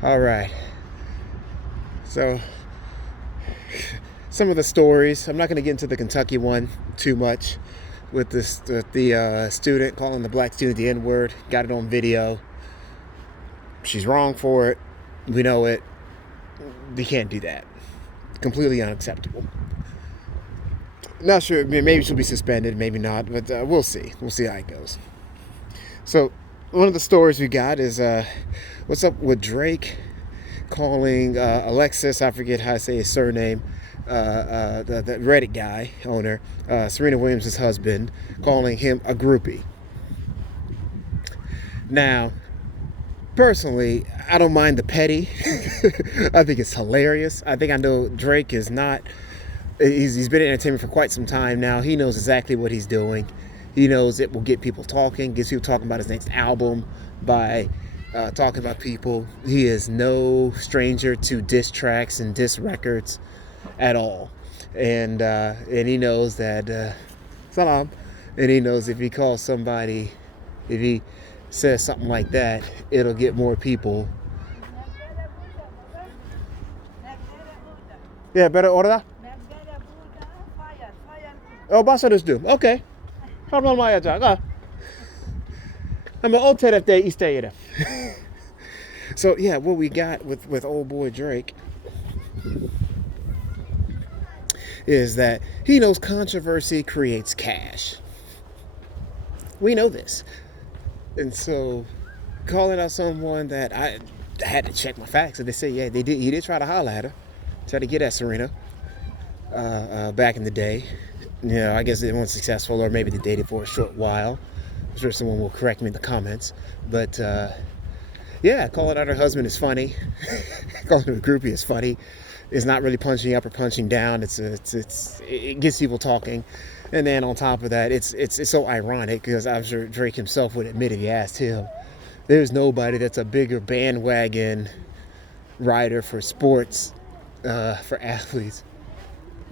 All right. So, some of the stories. I'm not going to get into the Kentucky one too much with this the student calling the black student the N-word. Got it on video. She's wrong for it. We know it. We can't do that. Completely unacceptable. Not sure. Maybe she'll be suspended. Maybe not. But we'll see. We'll see how it goes. So, one of the stories we got is what's up with Drake calling Alexis, I forget how to say his surname, the Reddit guy, owner, Serena Williams' husband, calling him a groupie. Now, personally, I don't mind the petty. I think it's hilarious. I know Drake is not, he's been in entertainment for quite some time now. He knows exactly what he's doing. He knows it will get people talking, gets people talking about his next album by talking about people. He is no stranger to diss tracks and diss records at all. And he knows that, salam, and he knows if he calls somebody, if he says something like that, it'll get more people. Yeah, better order that? Oh, basta do. Okay. Problem maya jaga. I'm an old if they stay. So yeah, what we got with old boy Drake is that he knows controversy creates cash. We know this. And so calling out someone that I had to check my facts, and they say, yeah, he did try to holler at her, try to get at Serena back in the day. You know, I guess they weren't successful, or maybe they dated for a short while. I'm sure someone will correct me in the comments. But yeah, calling out her husband is funny. Calling him a groupie is funny. It's not really punching up or punching down. It gets people talking. And then on top of that, it's so ironic because I'm sure Drake himself would admit if you asked him, there's nobody that's a bigger bandwagon rider for sports, for athletes,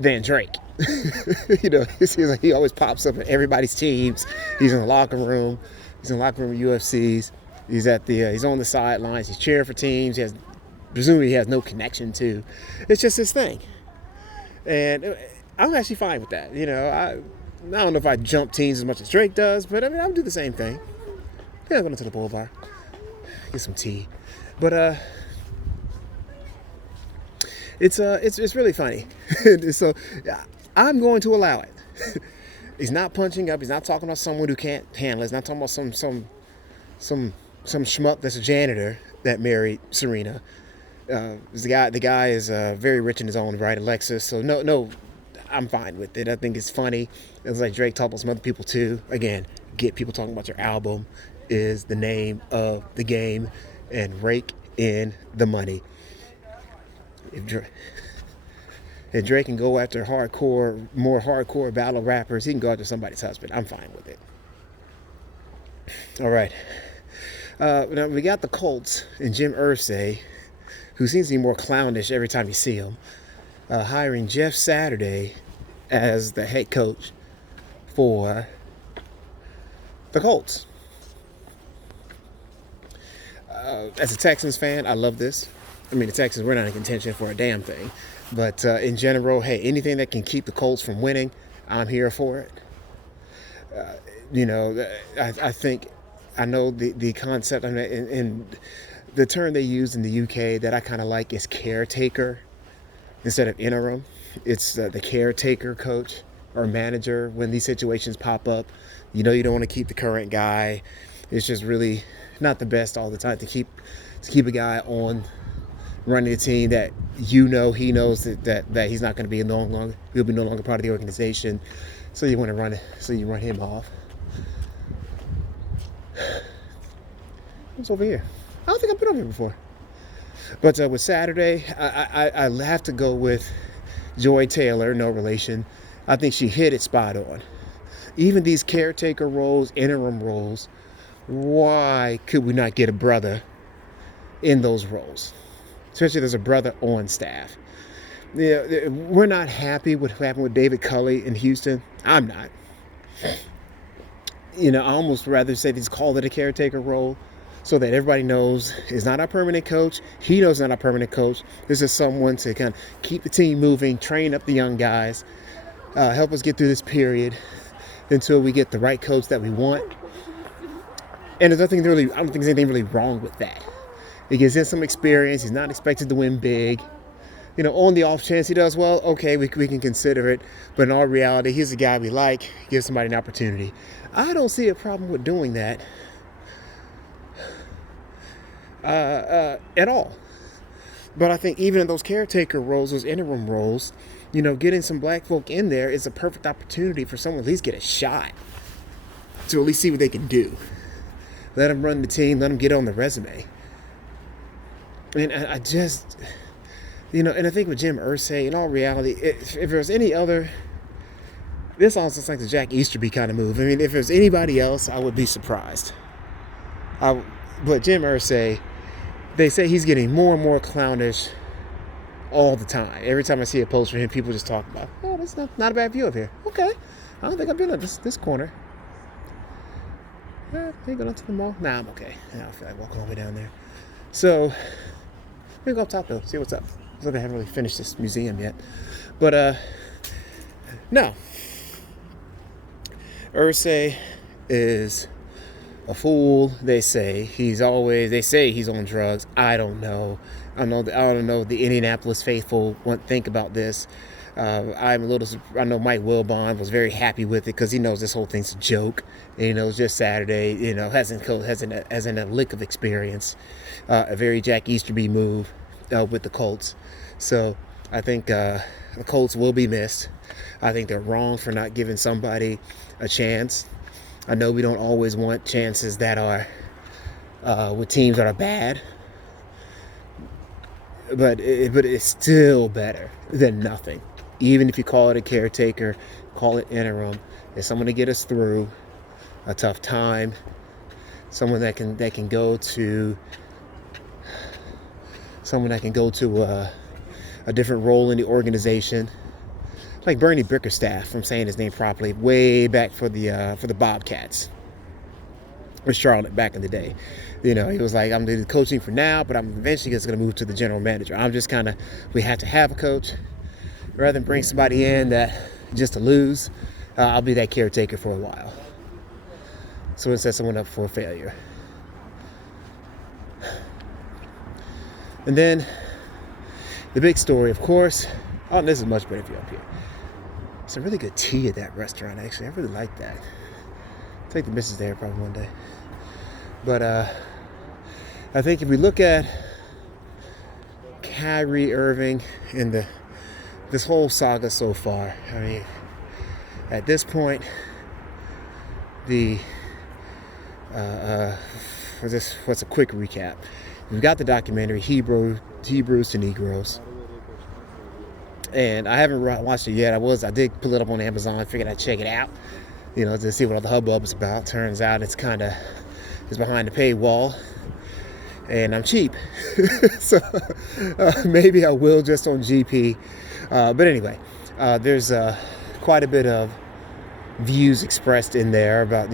than Drake. You know, it seems like he always pops up in everybody's teams. He's in the locker room. He's in the locker room of UFCs. He's on the sidelines. He's cheering for teams. Presumably he has no connection to. It's just his thing. And I'm actually fine with that. You know, I don't know if I jump teams as much as Drake does, but I mean, I'll do the same thing. Yeah, I'm going to the boulevard, get some tea. But it's really funny. So I'm going to allow it. He's not punching up. He's not talking about someone who can't handle it. He's not talking about some schmuck that's a janitor that married Serena. The guy is very rich in his own right, Alexis. So no, I'm fine with it. I think it's funny. It's like Drake talking about some other people too. Again, get people talking about your album is the name of the game, and rake in the money. If Drake can go after more hardcore battle rappers, he can go after somebody's husband. I'm fine with it. All right. Now we got the Colts and Jim Irsay, who seems to be more clownish every time you see him, hiring Jeff Saturday as the head coach for the Colts. As a Texans fan, I love this. I mean, the Texans, we're not in contention for a damn thing. But in general, hey, anything that can keep the Colts from winning, I'm here for it. You know, I think, I know the concept, I mean, and the term they use in the UK that I kind of like is caretaker instead of interim. It's the caretaker coach or manager when these situations pop up. You know, you don't want to keep the current guy. It's just really not the best all the time to keep a guy on running a team that you know he knows that he's not going to be he'll be no longer part of the organization. So you want to run it. So you run him off. What's over here? I don't think I've been over here before. But with Saturday, I have to go with Joy Taylor, no relation. I think she hit it spot on. Even these caretaker roles, interim roles, why could we not get a brother in those roles? Especially if there's a brother on staff. Yeah, we're not happy with what happened with David Culley in Houston. I'm not. You know, I almost rather say just call it a caretaker role so that everybody knows it's not our permanent coach. He knows it's not our permanent coach. This is someone to kind of keep the team moving, train up the young guys, help us get through this period until we get the right coach that we want. And there's nothing really, I don't think there's anything really wrong with that. He gives him some experience. He's not expected to win big. On the off chance he does well, okay, we can consider it. But in all reality, he's a guy we like. Give somebody an opportunity. I don't see a problem with doing that at all. But I think even in those caretaker roles, those interim roles, getting some black folk in there is a perfect opportunity for someone to at least get a shot to at least see what they can do. Let them run the team. Let them get on the resume. And I just, and I think with Jim Irsay, in all reality, if there's any other, this also looks like the Jack Easterby kind of move. I mean, if there's anybody else, I would be surprised. But Jim Irsay, they say he's getting more and more clownish all the time. Every time I see a post for him, people just talk about, oh, that's not a bad view of here. Okay, I don't think I've been at this corner. Ain't going up to the mall? Nah, I'm okay. I don't feel like walking all the way down there. So, we go up top though, see what's up. So they haven't really finished this museum yet. But, no. Irsay is a fool. They say he's on drugs. I don't know. I don't know the Indianapolis faithful think about this. I know Mike Wilbon was very happy with it because he knows this whole thing's a joke. And, it's just Saturday. Hasn't a lick of experience. A very Jack Easterby move with the Colts. So I think the Colts will be missed. I think they're wrong for not giving somebody a chance. I know we don't always want chances that are with teams that are bad. But it's still better than nothing. Even if you call it a caretaker, call it interim, it's someone to get us through a tough time, someone that can go to a different role in the organization, like Bernie Bickerstaff, if I'm saying his name properly, way back for the Bobcats or Charlotte back in the day. He was like, I'm doing coaching for now, but I'm eventually just going to move to the general manager. I'm just we have to have a coach. Rather than bring somebody in that just to lose, I'll be that caretaker for a while. So it sets someone up for failure. And then the big story, of course. Oh, this is much better if you're up here. It's a really good tea at that restaurant, actually. I really like that. I'll take the missus there probably one day. But I think if we look at Kyrie Irving and this whole saga so far, I mean, at this point, what's a quick recap? We've got the documentary Hebrews to Negroes, and I haven't watched it yet. I did pull it up on Amazon. I figured I'd check it out, to see what all the hubbub is about. Turns out it's behind the paywall, and I'm cheap, so maybe I will just on GP. But anyway, there's quite a bit of views expressed in there about,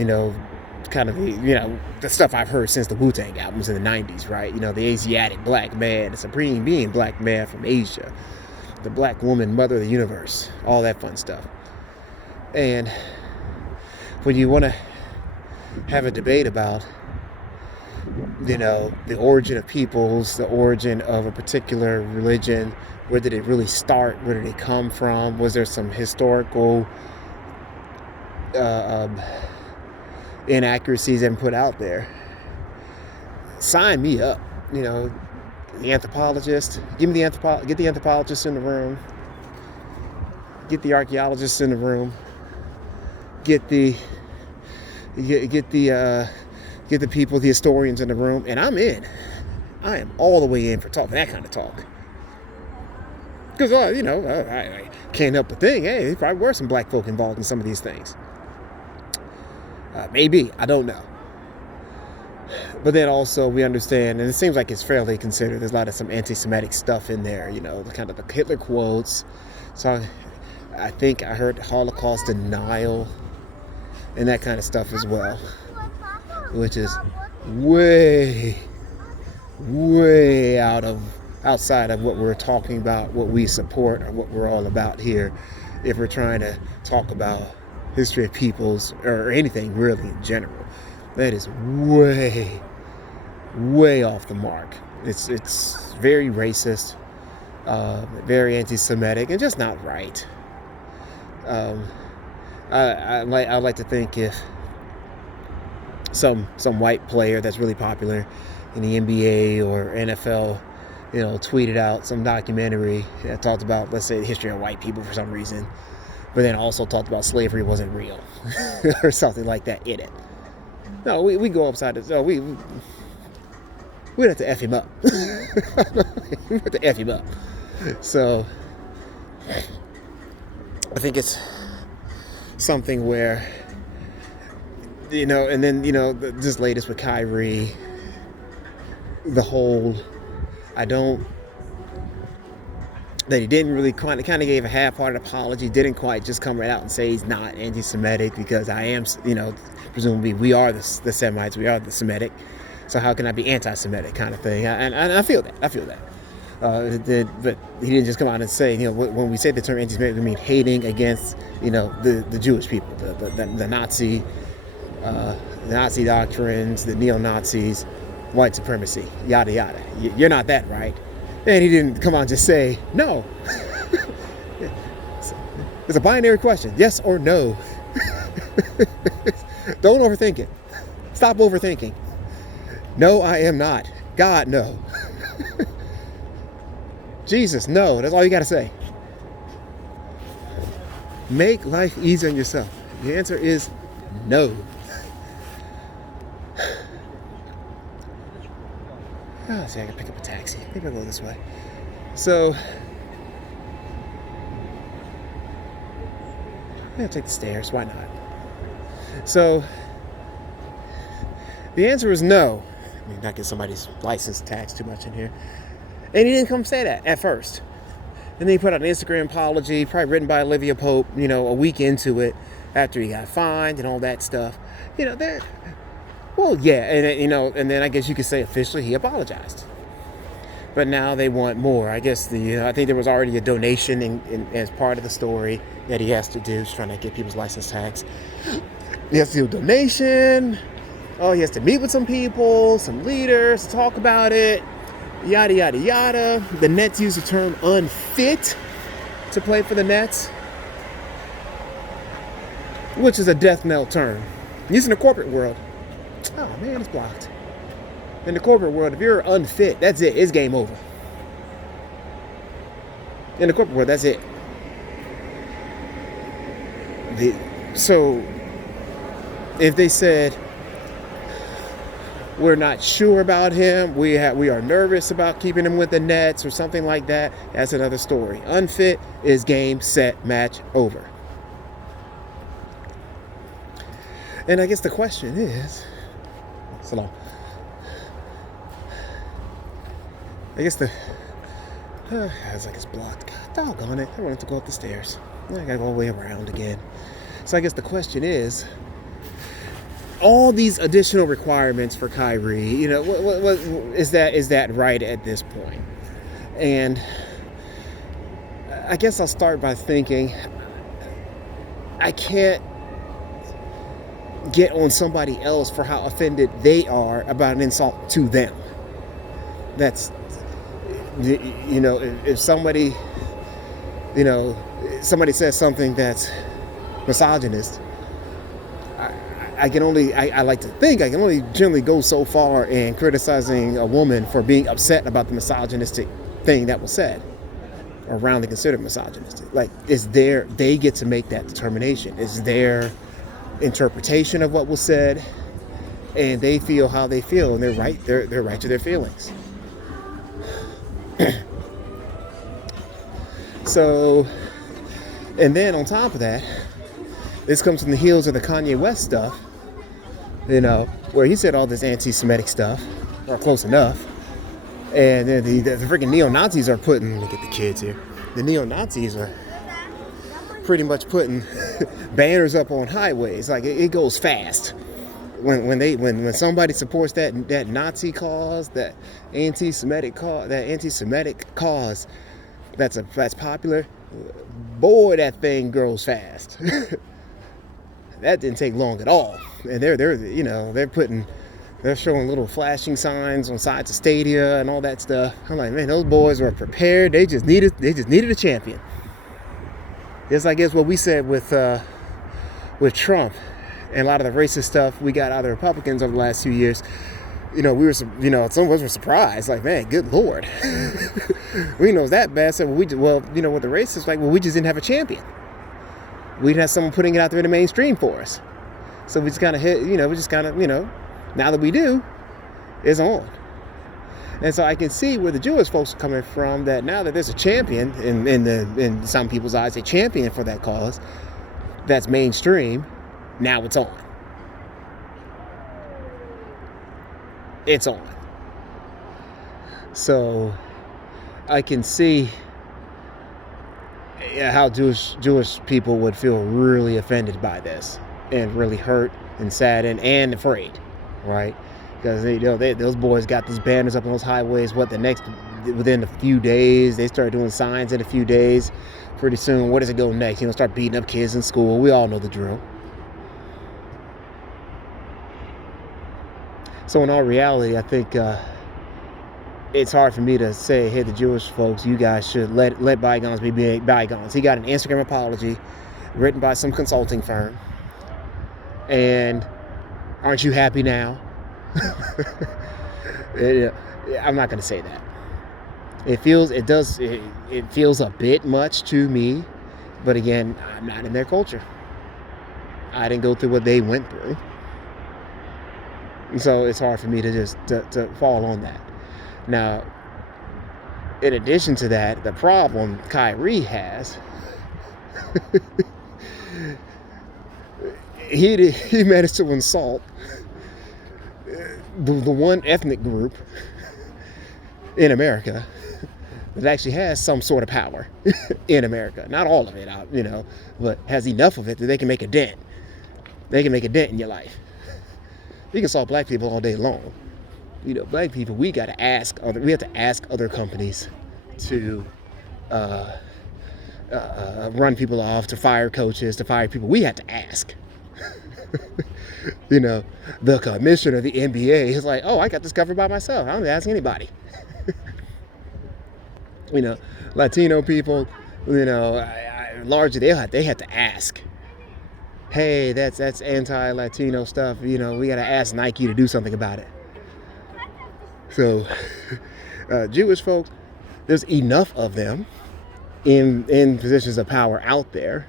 kind of the stuff I've heard since the Wu-Tang albums in the 90s, right? The Asiatic black man, the supreme being black man from Asia, the black woman, mother of the universe, all that fun stuff. And when you want to have a debate about, the origin of peoples, the origin of a particular religion, where did it really start? Where did it come from? Was there some historical inaccuracies that were put out there? Sign me up. The anthropologist. Get the anthropologist in the room. Get the archaeologists in the room. Get the people, the historians in the room, and I'm in. I am all the way in for talking that kind of talk. Because, I can't help but think, hey, there probably were some black folk involved in some of these things. Maybe, I don't know. But then also we understand, and it seems like it's fairly considered, there's a lot of some anti-Semitic stuff in there, the kind of the Hitler quotes. So I think I heard Holocaust denial and that kind of stuff as well, which is way, way outside of what we're talking about, what we support, or what we're all about here. If we're trying to talk about history of peoples or anything really in general, that is way, way off the mark. It's very racist, very anti-Semitic, and just not right. I like to think if some white player that's really popular in the NBA or NFL, tweeted out some documentary that talked about, let's say, the history of white people for some reason, but then also talked about slavery wasn't real or something like that in it. No, we go upside the. No, we'd have to F him up. We'd have to F him up. So I think it's something where, and then, this latest with Kyrie, the whole, that he didn't really kind of gave a half-hearted apology, didn't quite just come right out and say he's not anti-Semitic, because I am, presumably we are the Semites, we are the Semitic, so how can I be anti-Semitic kind of thing? And I feel that. But he didn't just come out and say, when we say the term anti-Semitic, we mean hating against, the Jewish people, the Nazi doctrines, the neo-Nazis, white supremacy, yada yada. You're not that, right? And he didn't come out and just say no. It's a binary question, yes or no. Don't overthink it. Stop overthinking. No, I am not. God, no. Jesus, no. That's all you got to say. Make life easy on yourself. The answer is no. Oh, see, I can pick up a taxi. Maybe I'll go this way. So, I'm going to take the stairs. Why not? So, the answer is no. I mean, not get somebody's license taxed too much in here. And he didn't come say that at first. And then he put out an Instagram apology, probably written by Olivia Pope, a week into it, after he got fined and all that stuff. Well, yeah, and then I guess you could say officially he apologized. But now they want more. I guess I think there was already a donation as part of the story that he has to do. He's trying to get people's license tax. He has to do a donation. Oh, he has to meet with some people, some leaders, talk about it. Yada, yada, yada. The Nets use the term unfit to play for the Nets, which is a death knell term. Used in the corporate world. Oh, man, it's blocked. In the corporate world, if you're unfit, that's it. It's game over. In the corporate world, that's it. So, if they said, we're not sure about him, we are nervous about keeping him with the Nets or something like that, that's another story. Unfit is game, set, match, over. And I guess the question is, so long. I guess it's like it's blocked. God, doggone it. I wanted to go up the stairs. I gotta go all the way around again. So I guess the question is, all these additional requirements for Kyrie, what is that right at this point? And I guess I'll start by thinking, I can't get on somebody else for how offended they are about an insult to them. That's, if somebody, somebody says something that's misogynist, I like to think I can only generally go so far in criticizing a woman for being upset about the misogynistic thing that was said, or roundly considered misogynistic. Like, they get to make that determination. It's their interpretation of what was said, and they feel how they feel, and they're right. They're right to their feelings. So, and then on top of that, this comes from the heels of the Kanye West stuff, where he said all this anti-Semitic stuff, or close enough, and then the freaking neo-Nazis are putting, look at the kids here, the neo-Nazis are pretty much putting banners up on highways. Like, it goes fast. when somebody supports that Nazi cause, that anti-Semitic cause, that's popular, boy, that thing grows fast. That didn't take long at all, and they're showing little flashing signs on sides of stadia and all that stuff. I'm like, man, those boys were prepared. They just needed a champion. It's like it's what we said with Trump and a lot of the racist stuff we got out of the Republicans over the last few years. Some of us were surprised, like, man, good Lord. We know it's that bad. So with the racists, like, well, we just didn't have a champion. We didn't have someone putting it out there in the mainstream for us. So we just kind of now that we do, it's on. And so I can see where the Jewish folks are coming from, that now that there's a champion, in some people's eyes, a champion for that cause, that's mainstream, now it's on. It's on. So I can see how Jewish people would feel really offended by this, and really hurt and saddened and afraid, right? Because those boys got these banners up on those highways. Within a few days, they start doing signs in a few days. Pretty soon, where does it go next? Start beating up kids in school. We all know the drill. So in all reality, I think it's hard for me to say, hey, the Jewish folks, you guys should let bygones be bygones. He got an Instagram apology written by some consulting firm. And aren't you happy now? I'm not going to say that. It feels a bit much to me, but again, I'm not in their culture. I didn't go through what they went through, and so it's hard for me to just to fall on that. Now, in addition to that, the problem Kyrie has, he managed to insult the one ethnic group in America that actually has some sort of power in America. Not all of it, but has enough of it that they can make a dent. They can make a dent in your life. You can insult black people all day long. Black people, we have to ask other companies to run people off, to fire coaches, to fire people. We have to ask. The commissioner of the NBA is like, oh, I got this covered by myself. I don't ask anybody. Latino people, largely they have to ask. Hey, that's anti-Latino stuff. We got to ask Nike to do something about it. So, Jewish folks, there's enough of them in positions of power out there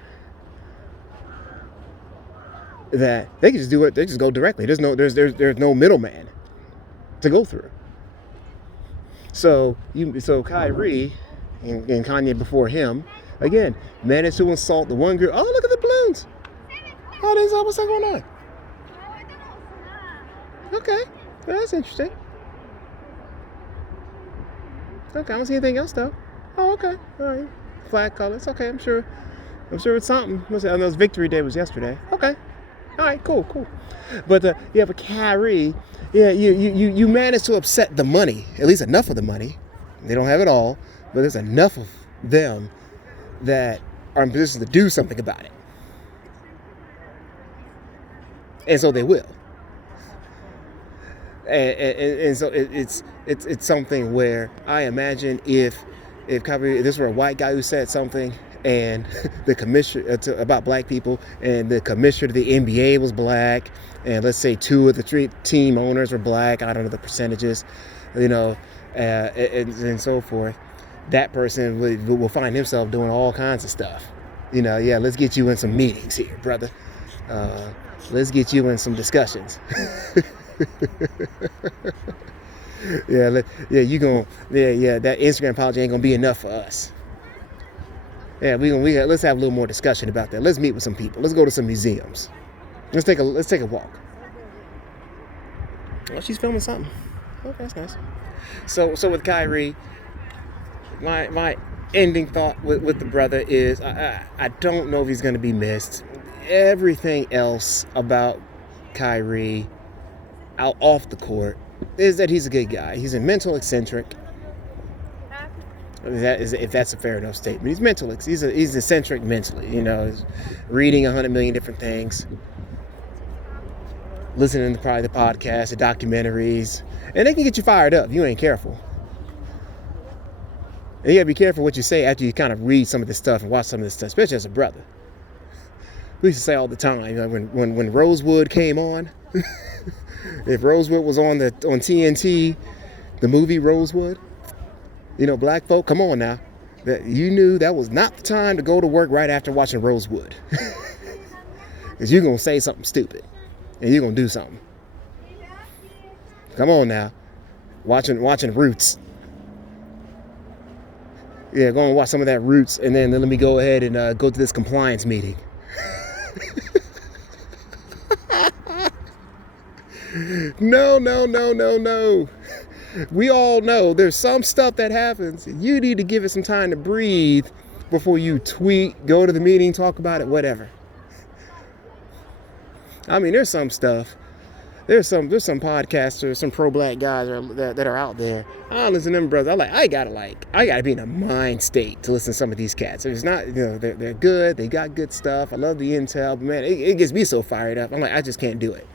that they can just do it. They just go directly. There's no middleman to go through. So Kyrie and Kanye before him, again, managed to insult the one group. Oh, look at the balloons. Oh, what's going on? Okay, well, that's interesting. Okay, I don't see anything else though. Oh, okay, all right. Flag colors. Okay, I'm sure it's something. I know Victory Day was yesterday. Okay. All right, cool. But Kyrie, you managed to upset the money, at least enough of the money. They don't have it all, but there's enough of them that are in position to do something about it, and so they will. And so it's something where I imagine if Kyrie, this were a white guy who said something, and the commissioner about black people, and the commissioner of the NBA was black, and let's say 2 of the 3 team owners were black, I don't know the percentages, and so forth, that person will find himself doing all kinds of stuff. Let's get you in some meetings here, brother. Let's get you in some discussions. That Instagram apology ain't gonna be enough for us. Let's have a little more discussion about that. Let's meet with some people. Let's go to some museums. Let's take a walk. Oh, she's filming something. Okay, that's nice. So with Kyrie, my ending thought with the brother is I don't know if he's going to be missed. Everything else about Kyrie out off the court is that he's a good guy. He's a mental eccentric. If that's a fair enough statement. He's mental. He's eccentric mentally. He's reading 100 million different things, listening to probably the podcasts, the documentaries, and they can get you fired up if you ain't careful. And you gotta be careful what you say after you kind of read some of this stuff and watch some of this stuff, especially as a brother. We used to say all the time, when Rosewood came on, if Rosewood was on TNT, the movie Rosewood, black folk, come on now. That you knew that was not the time to go to work right after watching Rosewood. Because you're going to say something stupid. And you're going to do something. Come on now. Watching Roots. Yeah, go and watch some of that Roots. And then let me go ahead and go to this compliance meeting. No. We all know there's some stuff that happens. You need to give it some time to breathe before you tweet, go to the meeting, talk about it, whatever. I mean, there's some stuff. There's some podcasters, some pro-black guys that are out there. I listen to them, brothers. I gotta be in a mind state to listen to some of these cats. It's not, they're good. They got good stuff. I love the intel, but man, it gets me so fired up. I'm like, I just can't do it.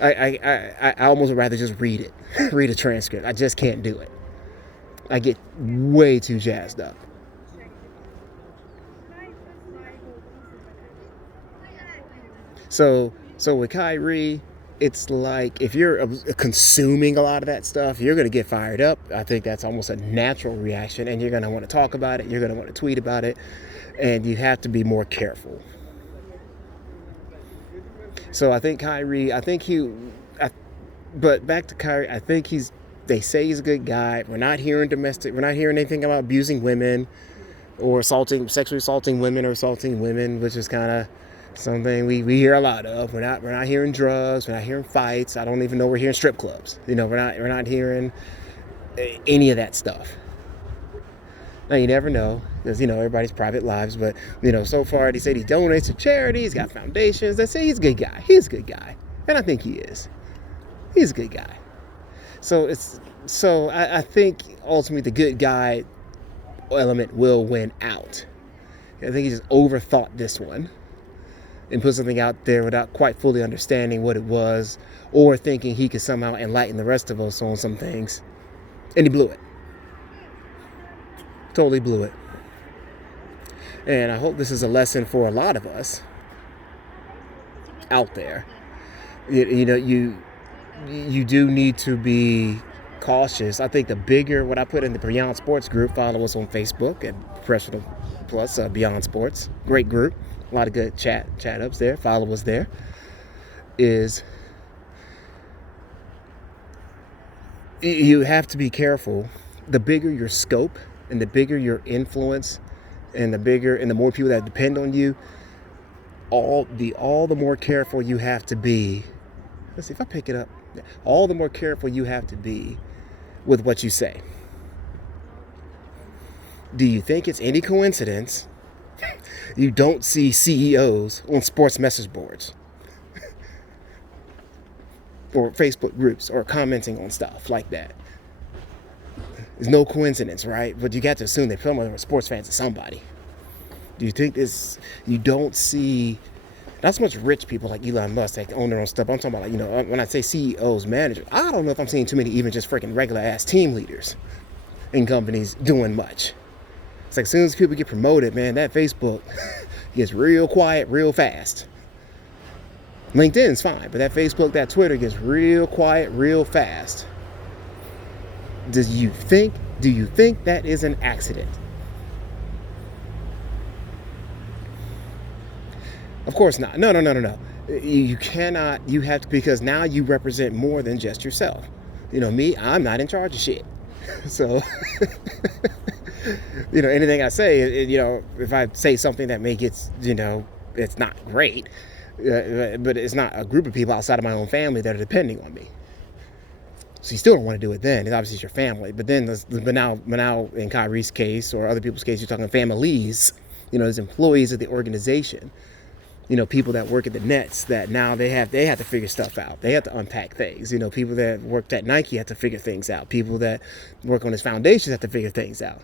I almost would rather just read it, read a transcript. I just can't do it. I get way too jazzed up. So with Kyrie, it's like if you're consuming a lot of that stuff, you're going to get fired up. I think that's almost a natural reaction, and you're going to want to talk about it. You're going to want to tweet about it, and you have to be more careful. So I think Kyrie, but back to Kyrie, I think they say he's a good guy. We're not hearing anything about abusing women or sexually assaulting women or assaulting women, which is kind of something we hear a lot of. We're not hearing drugs. We're not hearing fights. I don't even know we're hearing strip clubs. We're not hearing any of that stuff. Now, you never know, because, everybody's private lives, but, so far, they said he donates to charity, he's got foundations, they say he's a good guy. He's a good guy, and I think he is. He's a good guy. So I think, ultimately, the good guy element will win out. I think he just overthought this one and put something out there without quite fully understanding what it was, or thinking he could somehow enlighten the rest of us on some things, and he blew it. Totally blew it. And I hope this is a lesson for a lot of us out there. You do need to be cautious. I think what I put in the Beyond Sports group, follow us on Facebook at Professional Plus Beyond Sports. Great group. A lot of good chat ups there. Follow us there. Is you have to be careful. The bigger your scope, and the bigger your influence, and the more people that depend on you, all the more careful you have to be. Let's see if I pick it up. All the more careful you have to be with what you say. Do you think it's any coincidence you don't see CEOs on sports message boards or Facebook groups or commenting on stuff like that? There's no coincidence, right? But you got to assume that some of them are sports fans of somebody. Do you think you don't see not so much rich people like Elon Musk that own their own stuff. I'm talking about, when I say CEOs, managers, I don't know if I'm seeing too many even just freaking regular ass team leaders in companies doing much. It's like as soon as people get promoted, man, that Facebook gets real quiet real fast. LinkedIn's fine, but that Facebook, that Twitter gets real quiet real fast. Do you think that is an accident? Of course not. No. You cannot, you have to, because now you represent more than just yourself. Me, I'm not in charge of shit. So, anything I say, if I say something that make it, it's not great, but it's not a group of people outside of my own family that are depending on me. So you still don't want to do it then. Obviously, it's your family. But then, now in Kyrie's case or other people's case, you're talking families, as employees of the organization. People that work at the Nets that now they have to figure stuff out. They have to unpack things. People that worked at Nike have to figure things out. People that work on his foundations have to figure things out.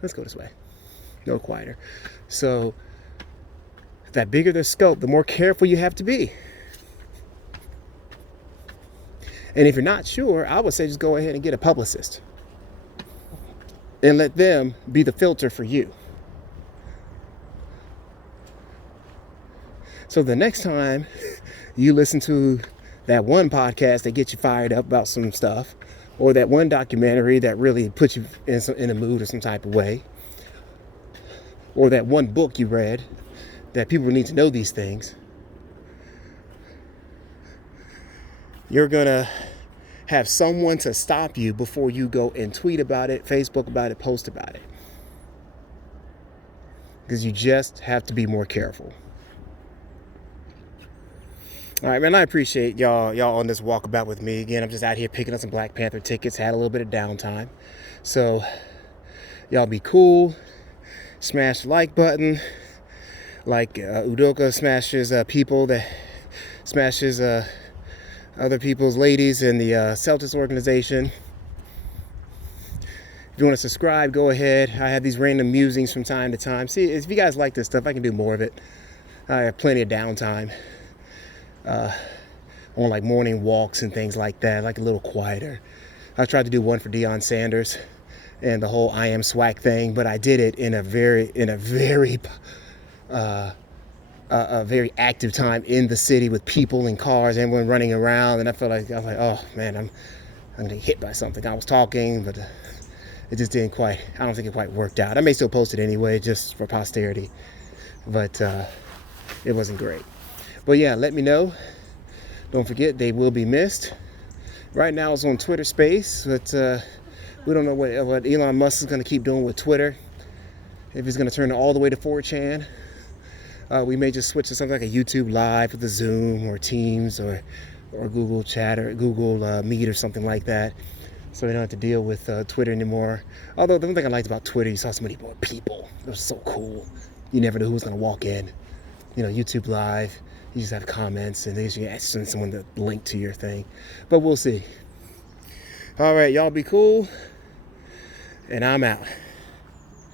Let's go this way. No quieter. So that bigger the scope, the more careful you have to be. And if you're not sure, I would say just go ahead and get a publicist and let them be the filter for you. So the next time you listen to that one podcast that gets you fired up about some stuff, or that one documentary that really puts you in a mood or some type of way, or that one book you read that people need to know these things, you're going to have someone to stop you before you go and tweet about it, Facebook about it, post about it. Because you just have to be more careful. All right, man, I appreciate y'all on this walkabout with me. Again, I'm just out here picking up some Black Panther tickets, had a little bit of downtime. So y'all be cool. Smash the like button. Like Udoka smashes smashes other people's ladies in the Celtics organization. If you want to subscribe, go ahead. I have these random musings from time to time. See, if you guys like this stuff, I can do more of it. I have plenty of downtime. On like morning walks and things like that, like a little quieter. I tried to do one for Deion Sanders and the whole I am swag thing, but I did it in a very active time in the city with people and cars, everyone running around, and I was like, oh man, I'm gonna get hit by something. I was talking, but it just didn't quite. I don't think it quite worked out. I may still post it anyway, just for posterity, but it wasn't great. But yeah, let me know. Don't forget, they will be missed. Right now it's on Twitter Space, but we don't know what Elon Musk is going to keep doing with Twitter. If he's going to turn it all the way to 4chan. We may just switch to something like a YouTube Live with the Zoom or Teams or Google Chat or Google Meet or something like that. So we don't have to deal with Twitter anymore. Although the one thing I liked about Twitter, you saw so many more people. It was so cool. You never knew who was going to walk in. YouTube Live. You just have comments, and you can send someone the link to your thing. But we'll see. All right, y'all be cool. And I'm out.